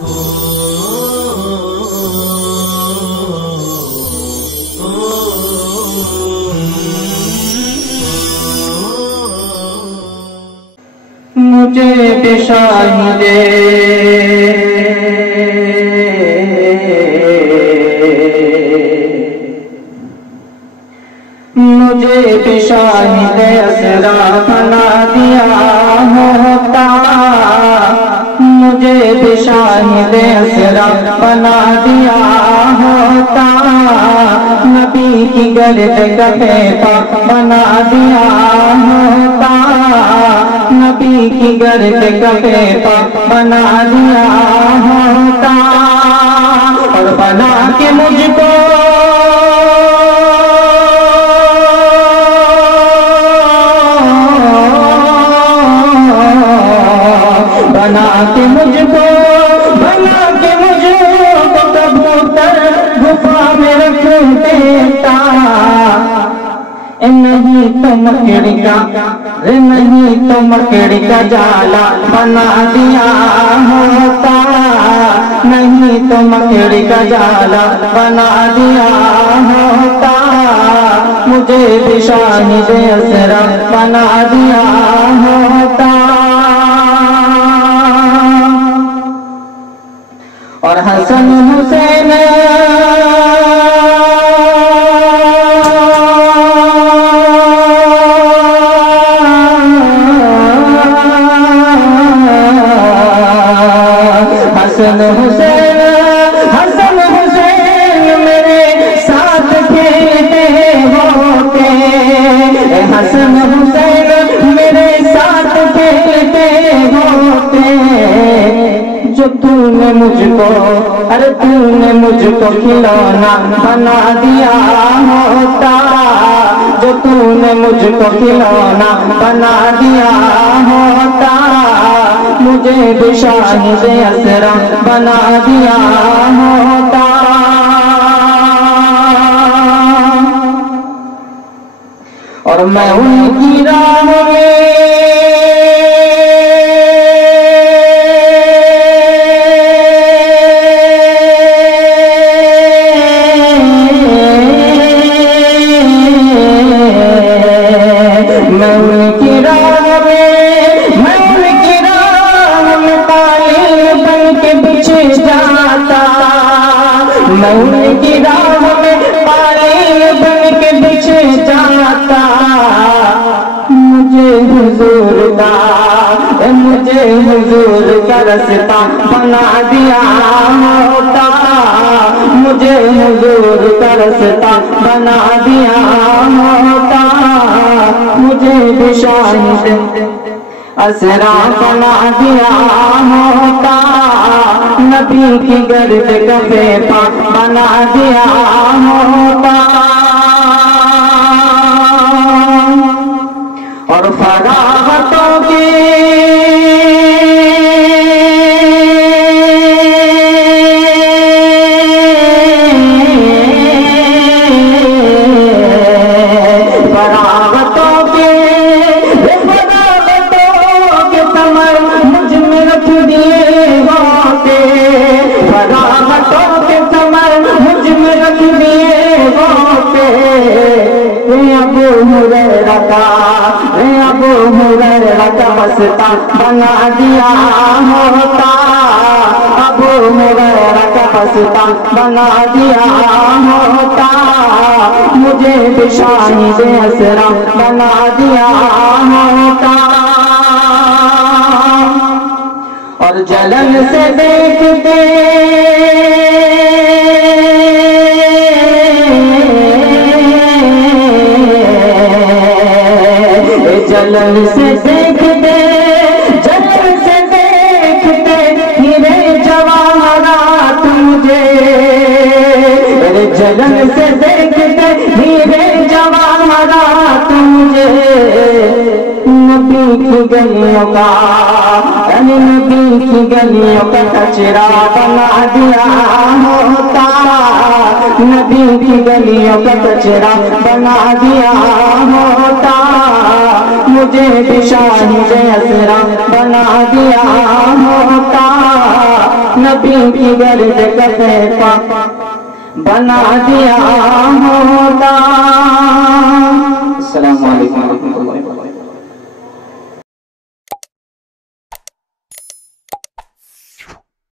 مجھے بھی شاہد مجھے بھی شاہد اسرا بنا دیا ہوتا، مجھے بھی شاہد اسرا بنا دیا ہوتا، نبی کی گرد کفے پاک بنا دیا ہوتا، نبی کی گرد کفے پاک بنا دیا ہوتا، اور بنا کے مجھ کو بنا کے مجھ کو کبوتر گفا میں رکھ دیتا، نہیں تو مکڑی کا نہیں تو مکڑی کا جالا بنا دیا ہوتا، نہیں تو مکڑی کا جالا بنا دیا ہوتا، مجھے بھی شاہد اسرا بنا دیا ہوتا، اور حسن حسین حسن حسین میرے ساتھ کھیلتے ہوتے، حسن حسین میرے ساتھ کھیلتے ہوتے، جو تو نے مجھ کو ارے تو نے مجھ کو کھلونا بنا دیا ہوتا، جو تو نے مجھ کو کھلونا بنا دیا ہوتا، مجھے بھی شاہد اسرا بنا دیا ہوتا، اور میں ان کی راہ میں میں ان کی راہ میں پالیل بن کے بچھ جاتا، مجھے حضور کا رستہ بنا دیا ہوتا، مجھے حضور کا رستہ بنا دیا ہوتا، مجھے بھی شاہد اسرا بنا دیا ہوتا، نبی کی گرد کفے پاک بنا دیا ہوتا، اور فراغتوں کی ابو ہریرہ کا واسطہ بنا دیا ہوتا، ابو ہریرہ کا واسطہ بنا دیا ہوتا، مجھے بھی شاہد اسرا بنا دیا ہوتا، اور جلن سے دیکھتے جلن سے دیکھتے ہیرے جواہرات مجھے، جلن سے دیکھتے ہیرے جواہرات مجھے، نبی کی گلیوں کا نبی کی گلیوں کا کچرا بنا دیا ہوتا، نبی کی گلیوں کا کچرا بنا دیا ہوتا، مجھے بھی شاہد اسرا بنا دیا ہوتا، نبی کی گرد کا خیمہ بنا دیا ہوتا.